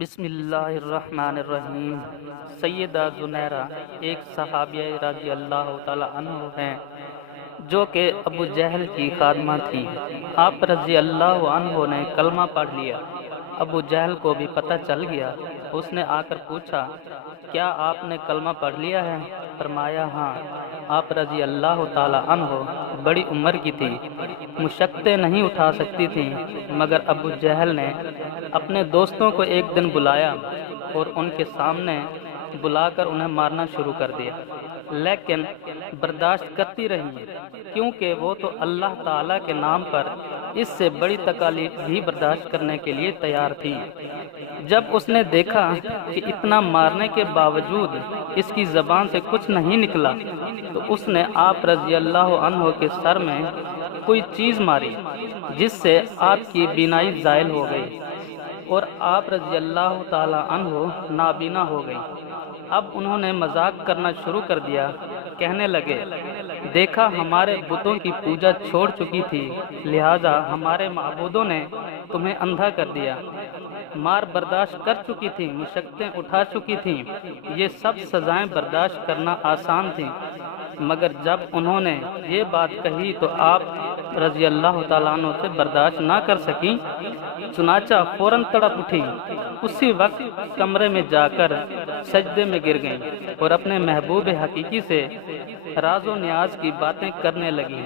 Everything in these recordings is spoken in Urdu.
بسم اللہ الرحمن الرحیم۔ سیدہ زنیرہ ایک صحابیہ رضی اللہ تعالی عنہ ہیں جو کہ ابو جہل کی خادمہ تھی۔ آپ رضی اللہ عنہ نے کلمہ پڑھ لیا۔ ابو جہل کو بھی پتہ چل گیا۔ اس نے آ کر پوچھا، کیا آپ نے کلمہ پڑھ لیا ہے؟ فرمایا ہاں۔ آپ رضی اللہ تعالی عنہ بڑی عمر کی تھی، مشقتیں نہیں اٹھا سکتی تھیں، مگر ابو جہل نے اپنے دوستوں کو ایک دن بلایا اور ان کے سامنے بلا کر انہیں مارنا شروع کر دیا، لیکن برداشت کرتی رہی کیونکہ وہ تو اللہ تعالیٰ کے نام پر اس سے بڑی تکالیف بھی برداشت کرنے کے لیے تیار تھی۔ جب اس نے دیکھا کہ اتنا مارنے کے باوجود اس کی زبان سے کچھ نہیں نکلا تو اس نے آپ رضی اللہ عنہ کے سر میں کوئی چیز ماری جس سے آپ کی بینائی زائل ہو گئی اور آپ رضی اللہ تعالی عنہ نابینا ہو گئی۔ اب انہوں نے مذاق کرنا شروع کر دیا، کہنے لگے، دیکھا ہمارے بتوں کی پوجا چھوڑ چکی تھی، لہذا ہمارے معبودوں نے تمہیں اندھا کر دیا۔ مار برداشت کر چکی تھی، مشقتیں اٹھا چکی تھیں، یہ سب سزائیں برداشت کرنا آسان تھیں، مگر جب انہوں نے یہ بات کہی تو آپ رضی اللہ تعالیٰ عنہ سے برداشت نہ کر سکیں، چنانچہ فوراً تڑپ اٹھی۔ اسی وقت کمرے میں جا کر سجدے میں گر گئیں اور اپنے محبوب حقیقی سے راز و نیاز کی باتیں کرنے لگیں۔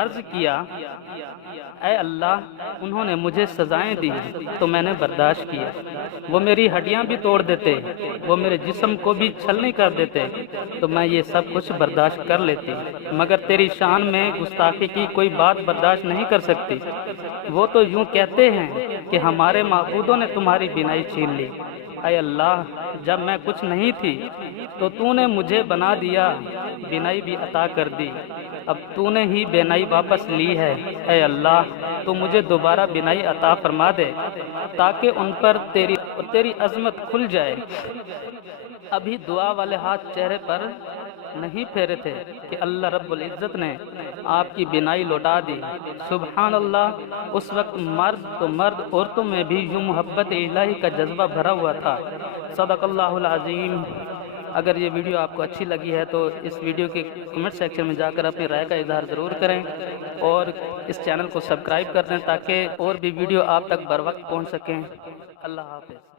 عرض کیا، اے اللہ، انہوں نے مجھے سزائیں دی تو میں نے برداشت کیا، وہ میری ہڈیاں بھی توڑ دیتے، وہ میرے جسم کو بھی چھلنی کر دیتے تو میں یہ سب کچھ برداشت کر لیتی، مگر تیری شان میں گستاخی کی کوئی بات برداشت نہیں کر سکتی۔ وہ تو یوں کہتے ہیں کہ ہمارے معبودوں نے تمہاری بینائی چھین لی۔ اے اللہ، جب میں کچھ نہیں تھی تو تو نے مجھے بنا دیا، بینائی بھی عطا کر دی، اب تو نے ہی بینائی واپس لی ہے۔ اے اللہ، تو مجھے دوبارہ بینائی عطا فرما دے تاکہ ان پر تیری عظمت کھل جائے۔ ابھی دعا والے ہاتھ چہرے پر نہیں پھیرے تھے کہ اللہ رب العزت نے آپ کی بینائی لوٹا دی۔ سبحان اللہ، اس وقت مرد تو مرد، عورتوں میں بھی یوں محبت الہی کا جذبہ بھرا ہوا تھا۔ صدق اللہ العظیم۔ اگر یہ ویڈیو آپ کو اچھی لگی ہے تو اس ویڈیو کے کمنٹ سیکشن میں جا کر اپنی رائے کا اظہار ضرور کریں اور اس چینل کو سبسکرائب کر دیں تاکہ اور بھی ویڈیو آپ تک بر وقت پہنچ سکیں۔ اللہ حافظ۔